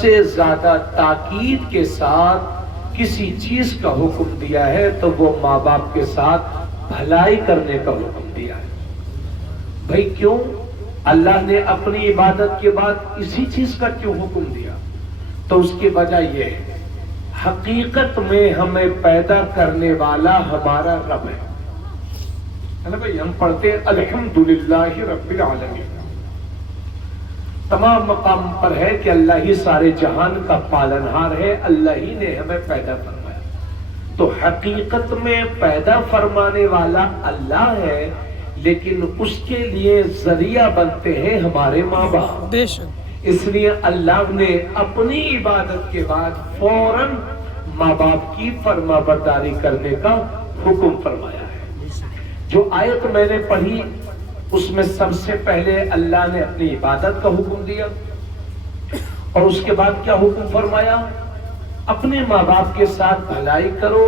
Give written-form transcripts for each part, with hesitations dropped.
سے زیادہ تاکید کے ساتھ کسی چیز کا حکم دیا ہے تو وہ ماں باپ کے ساتھ بھلائی کرنے کا حکم دیا ہے۔ بھئی کیوں؟ اللہ نے اپنی عبادت کے بعد اسی چیز کا کیوں حکم دیا؟ تو اس کی وجہ یہ ہے، حقیقت میں ہمیں پیدا کرنے والا ہمارا رب ہے نا بھئی؟ ہم پڑھتے ہیں الحمدللہ رب العالمین، تمام مقام پر ہے کہ اللہ ہی سارے جہان کا پالنہار ہے، اللہ ہی نے ہمیں پیدا فرمایا۔ تو حقیقت میں پیدا فرمانے والا اللہ ہے، لیکن اس کے لیے ذریعہ بنتے ہیں ہمارے ماں باپ۔ اس لیے اللہ نے اپنی عبادت کے بعد فوراً ماں باپ کی فرما برداری کرنے کا حکم فرمایا ہے۔ جو آیت میں نے پڑھی اس میں سب سے پہلے اللہ نے اپنی عبادت کا حکم دیا، اور اس کے بعد کیا حکم فرمایا؟ اپنے ماں باپ کے ساتھ بھلائی کرو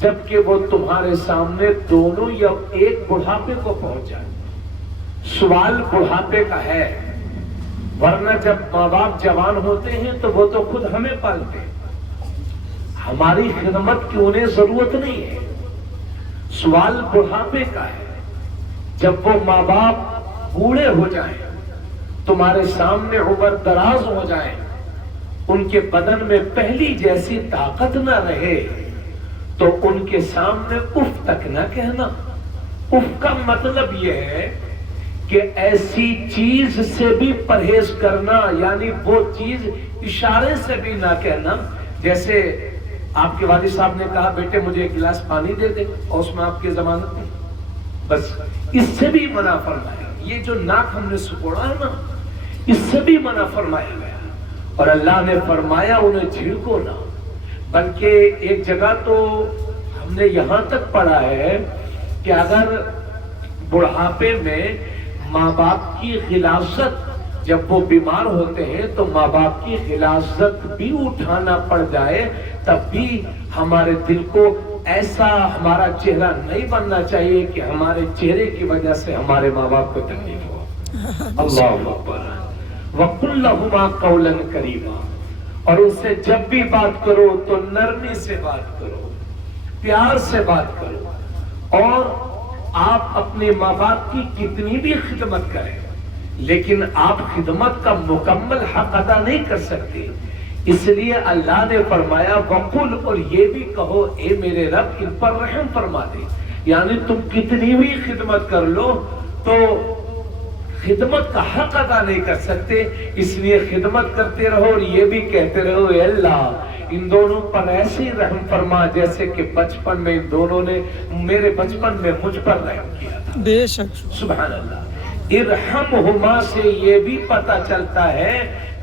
جب کہ وہ تمہارے سامنے دونوں یا ایک بڑھاپے کو پہنچ جائے۔ سوال بڑھاپے کا ہے، ورنہ جب ماں باپ جوان ہوتے ہیں تو وہ تو خود ہمیں پالتے ہیں، ہماری خدمت کی انہیں ضرورت نہیں ہے۔ سوال بڑھاپے کا ہے، جب وہ ماں باپ بوڑھے ہو جائیں، تمہارے سامنے عمر دراز ہو جائیں، ان کے بدن میں پہلی جیسی طاقت نہ رہے، تو ان کے سامنے اف تک نہ کہنا۔ اف کا مطلب یہ ہے کہ ایسی چیز سے بھی پرہیز کرنا، یعنی وہ چیز اشارے سے بھی نہ کہنا۔ جیسے آپ کے والد صاحب نے کہا بیٹے مجھے ایک گلاس پانی دے دے، اور اس میں آپ کی ضمانت نہیں، بس اس سے بھی منع فرمایا۔ یہ جو ناک ہم نے سکوڑا ہے نا، اس سے بھی منع فرمایا گیا، اور اللہ نے فرمایا انہیں جھڑکو نہ۔ بلکہ ایک جگہ تو ہم نے یہاں تک پڑھا ہے کہ اگر بڑھاپے میں ماں باپ کی غلاظت، جب وہ بیمار ہوتے ہیں تو ماں باپ کی غلاظت بھی اٹھانا پڑ جائے، تب بھی ہمارے دل کو ایسا ہمارا چہرہ نہیں بننا چاہیے کہ ہمارے چہرے کی وجہ سے ہمارے ماں باپ کو تکلیف ہو۔ اللہ اکبر۔ وَقُلْ لَهُمَا قَوْلًا كَرِيمًا، اور ان سے جب بھی بات کرو تو نرمی سے بات کرو، پیار سے بات کرو۔ اور آپ اپنے ماں باپ کی کتنی بھی خدمت کریں، لیکن آپ خدمت کا مکمل حق ادا نہیں کر سکتے، اس لیے اللہ نے فرمایا وقل، اور یہ بھی کہو اے میرے رب ان پر رحم فرما دے۔ یعنی تم کتنی بھی خدمت کر لو تو خدمت کا حق ادا نہیں کر سکتے، اس لیے خدمت کرتے رہو، اور یہ بھی کہتے رہو اے اللہ ان دونوں پر ایسے ہی رحم فرما جیسے کہ بچپن میں ان دونوں نے میرے بچپن میں مجھ پر رحم کیا تھا۔ بے شک سبحان اللہ۔ ارحمہما سے یہ بھی پتہ چلتا ہے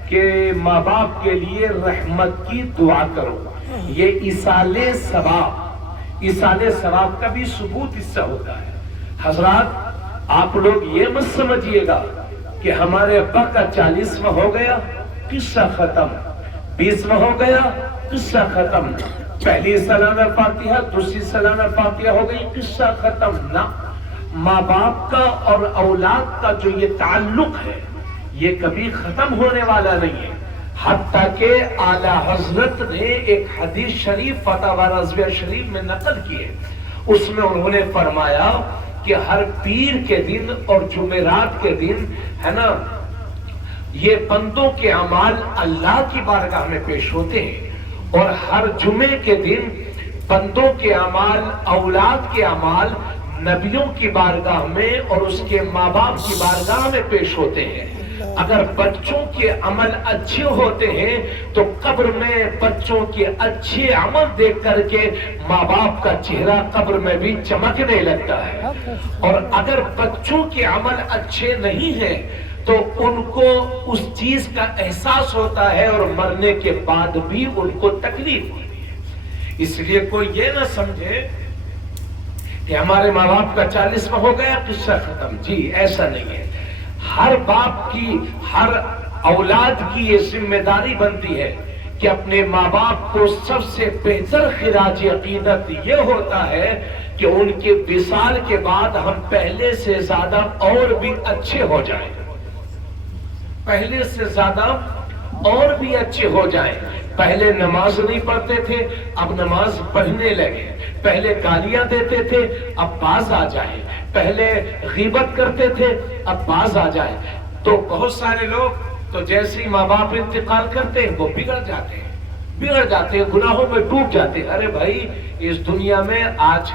کہ ماں باپ کے لیے رحمت کی دعا کرو۔ یہ ایصال ثواب کا بھی ثبوت اس سے ہوتا ہے۔ حضرات آپ لوگ یہ مت سمجھیے گا کہ ہمارے ابا کا 40واں ہو گیا قصہ ختم، 20واں ہو گیا قصہ ختم، پہلی سالانہ فاتحہ دوسری سالانہ فاتحہ ہو گئی قصہ ختم۔ نہ، ماں باپ کا اور اولاد کا جو یہ تعلق ہے یہ کبھی ختم ہونے والا نہیں ہے۔ حتیٰ کہ اعلیٰ حضرت نے ایک حدیث شریف فتاوی رضویہ شریف میں نقل کی ہے، اس میں انہوں نے فرمایا کہ ہر پیر کے دن اور جمعرات کے دن ہے نا، یہ بندوں کے اعمال اللہ کی بارگاہ میں پیش ہوتے ہیں، اور ہر جمعے کے دن بندوں کے اعمال، اولاد کے اعمال نبیوں کی بارگاہ میں اور اس کے ماں باپ کی بارگاہ میں پیش ہوتے ہیں۔ اگر بچوں کے عمل اچھے ہوتے ہیں تو قبر میں بچوں کے اچھے عمل دیکھ کر کے ماں باپ کا چہرہ قبر میں بھی چمکنے لگتا ہے، اور اگر بچوں کے عمل اچھے نہیں ہیں تو ان کو اس چیز کا احساس ہوتا ہے، اور مرنے کے بعد بھی ان کو تکلیف ہوتی ہے۔ اس لیے کوئی یہ نہ سمجھے کہ ہمارے ماں باپ کا 40واں ہو گیا قصہ ختم، جی ایسا نہیں ہے۔ ہر باپ کی، ہر اولاد کی یہ ذمہ داری بنتی ہے کہ اپنے ماں باپ کو سب سے بہتر خراج عقیدت یہ ہوتا ہے کہ ان کے وصال کے بعد ہم پہلے سے زیادہ اور بھی اچھے ہو جائیں۔ پہلے سے زیادہ اور بھی اچھے ہو جائیں. پہلے نماز نہیں پڑھتے تھے، اب نماز پڑھنے لگے. پہلے گالیاں دیتے تھے، اب باز آ جائیں. پہلے غیبت کرتے تھے، اب باز آ جائیں. تو بہت سارے لوگ تو جیسے ہی ماں باپ انتقال کرتے ہیں وہ بگڑ جاتے ہیں، گناہوں میں ڈوب جاتے ہیں. ارے بھائی، اس دنیا میں آج